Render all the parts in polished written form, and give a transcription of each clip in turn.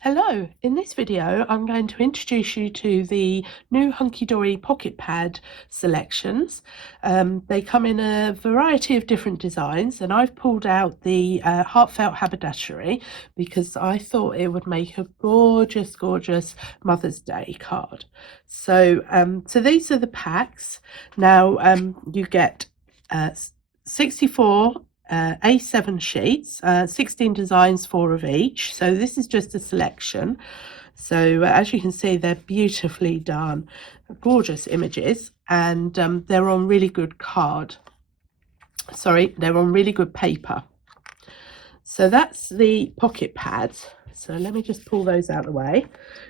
Hello, in this video I'm going to introduce you to the new Hunkydory pocket pad selections. They come in a variety of different designs, and I've pulled out the heartfelt haberdashery because I thought it would make a gorgeous Mother's Day card. So these are the packs. Now you get 64 A7 sheets, 16 designs, 4 of each. So this is just a selection. So as you can see, they're beautifully done, gorgeous images, and they're on really good they're on really good paper. So that's the pocket pads. So let me just pull those out of the way.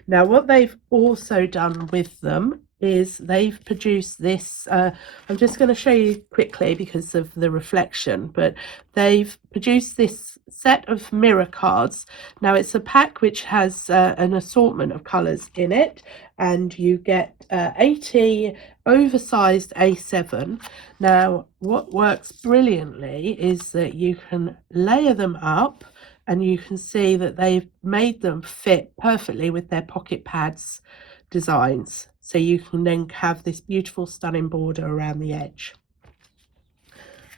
Now what they've also done with them is they've produced this, I'm just going to show you quickly because of the reflection, but they've produced this set of mirror cards. Now it's a pack which has an assortment of colours in it, and you get 80 oversized A7. Now what works brilliantly is that you can layer them up, and you can see that they've made them fit perfectly with their pocket pads designs, so you can then have this beautiful stunning border around the edge.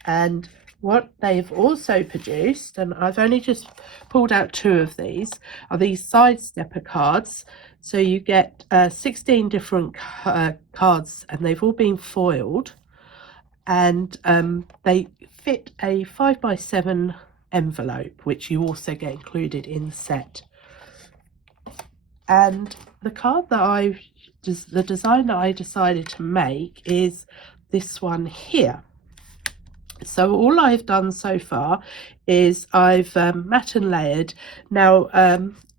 And what they've also produced, and I've only just pulled out 2 of these, are these side stepper cards. So you get 16 different cards, and they've all been foiled, and they fit a 5x7 envelope, which you also get included in the set. And the card that the design that I decided to make is this one here. So all I've done so far is I've mat and layered. Now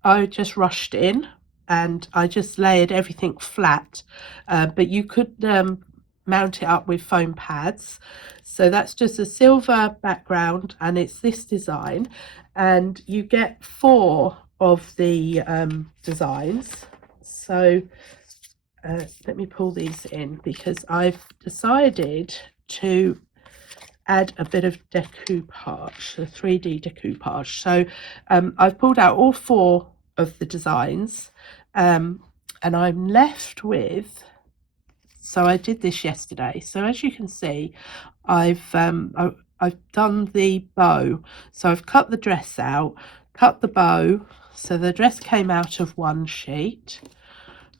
I just rushed in and I just layered everything flat, but you could mount it up with foam pads. So that's just a silver background, and it's this design, and you get 4 of the designs. So let me pull these in because I've decided to add a bit of decoupage, a 3D decoupage. So I've pulled out all 4 of the designs, and I'm left with, so I did this yesterday. So as you can see, I've done the bow. So I've cut the dress out, cut the bow, so the dress came out of one sheet,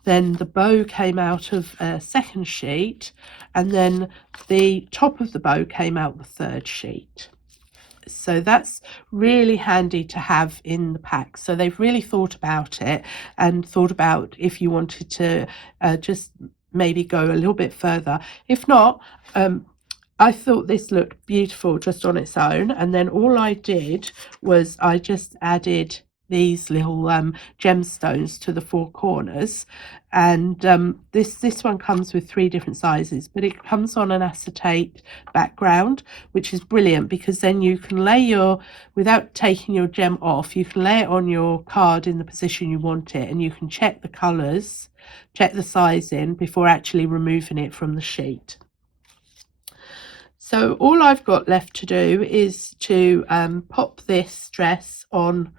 then the bow came out of a second sheet, and then the top of the bow came out the third sheet. So that's really handy to have in the pack. So they've really thought about it and thought about if you wanted to just maybe go a little bit further. If not, I thought this looked beautiful just on its own, and then all I did was I just added these little gemstones to the 4 corners, and this one comes with 3 different sizes, but it comes on an acetate background, which is brilliant because then you can lay without taking your gem off, you can lay it on your card in the position you want it, and you can check the colors, check the sizing before actually removing it from the sheet. So all I've got left to do is to pop this dress on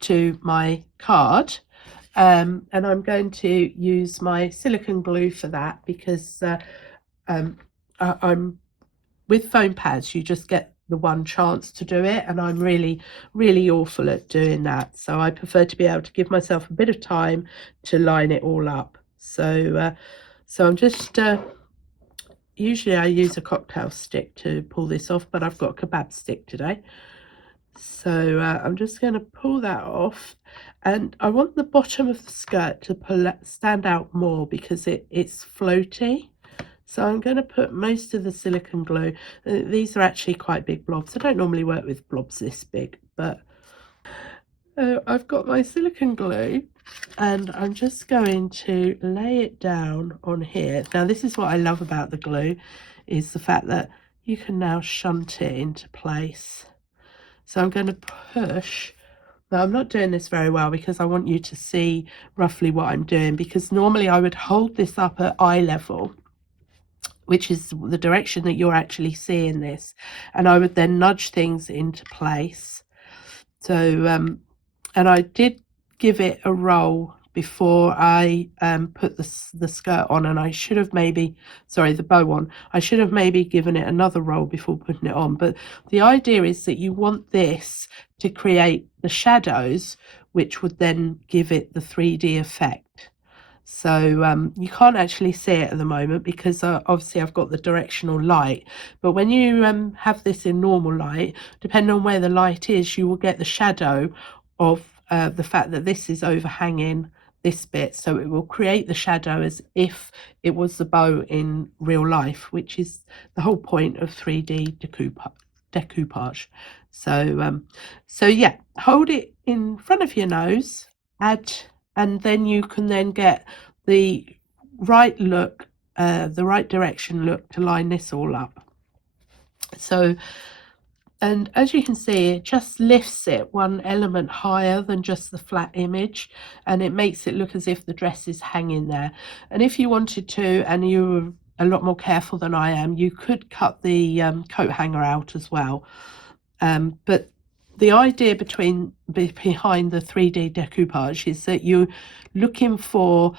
to my card, and I'm going to use my silicone glue for that because I'm with foam pads, you just get the one chance to do it, and I'm really awful at doing that, so I prefer to be able to give myself a bit of time to line it all up. So I'm just usually I use a cocktail stick to pull this off, but I've got a kebab stick today. So I'm just going to pull that off, and I want the bottom of the skirt to stand out more because it's floaty. So I'm going to put most of the silicone glue. These are actually quite big blobs. I don't normally work with blobs this big, but I've got my silicone glue, and I'm just going to lay it down on here. Now this is what I love about the glue, is the fact that you can now shunt it into place. So I'm going to push. Now I'm not doing this very well because I want you to see roughly what I'm doing, because normally I would hold this up at eye level, which is the direction that you're actually seeing this, and I would then nudge things into place. So and I did give it a roll before I put the skirt on, and I should have maybe, sorry, the bow on. I should have maybe given it another roll before putting it on. But the idea is that you want this to create the shadows, which would then give it the 3D effect. So you can't actually see it at the moment because obviously I've got the directional light, but when you have this in normal light, depending on where the light is, you will get the shadow of the fact that this is overhanging this bit, so it will create the shadow as if it was the bow in real life, which is the whole point of 3D decoupage. So yeah, hold it in front of your nose, and then you can then get the right look, the right direction look to line this all up. So, and as you can see, it just lifts it one element higher than just the flat image, and it makes it look as if the dress is hanging there. And if you wanted to, and you were a lot more careful than I am, you could cut the coat hanger out as well. But the idea behind the 3D decoupage is that you're looking for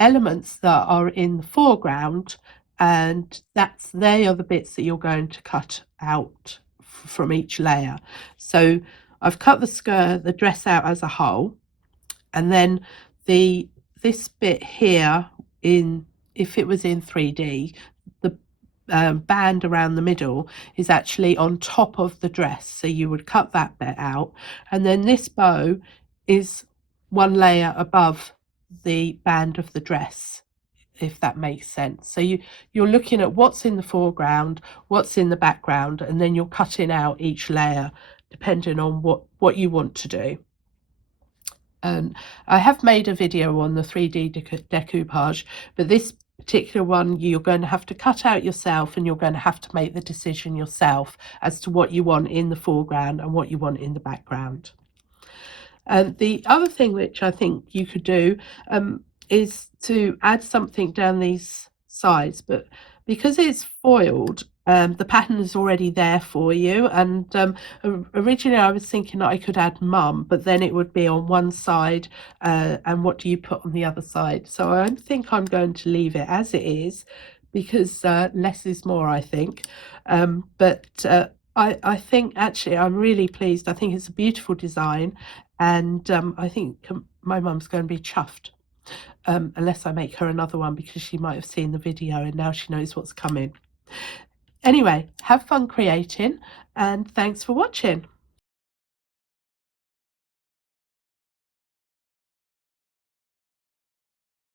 elements that are in the foreground, and they are the bits that you're going to cut out from each layer. So I've cut the dress out as a whole, and then this bit here, if it was in 3D, the band around the middle is actually on top of the dress, so you would cut that bit out, and then this bow is one layer above the band of the dress, if that makes sense. So you're looking at what's in the foreground, what's in the background, and then you're cutting out each layer depending on what you want to do. And I have made a video on the 3D decoupage, but this particular one you're going to have to cut out yourself, and you're going to have to make the decision yourself as to what you want in the foreground and what you want in the background. And the other thing which I think you could do is to add something down these sides, but because it's foiled, the pattern is already there for you. And originally I was thinking that I could add mum, but then it would be on one side, and what do you put on the other side? So I think I'm going to leave it as it is, because less is more, I think. I think actually I'm really pleased. I think it's a beautiful design, and I think my mum's going to be chuffed, unless I make her another one, because she might have seen the video and now she knows what's coming. Anyway, have fun creating, and thanks for watching.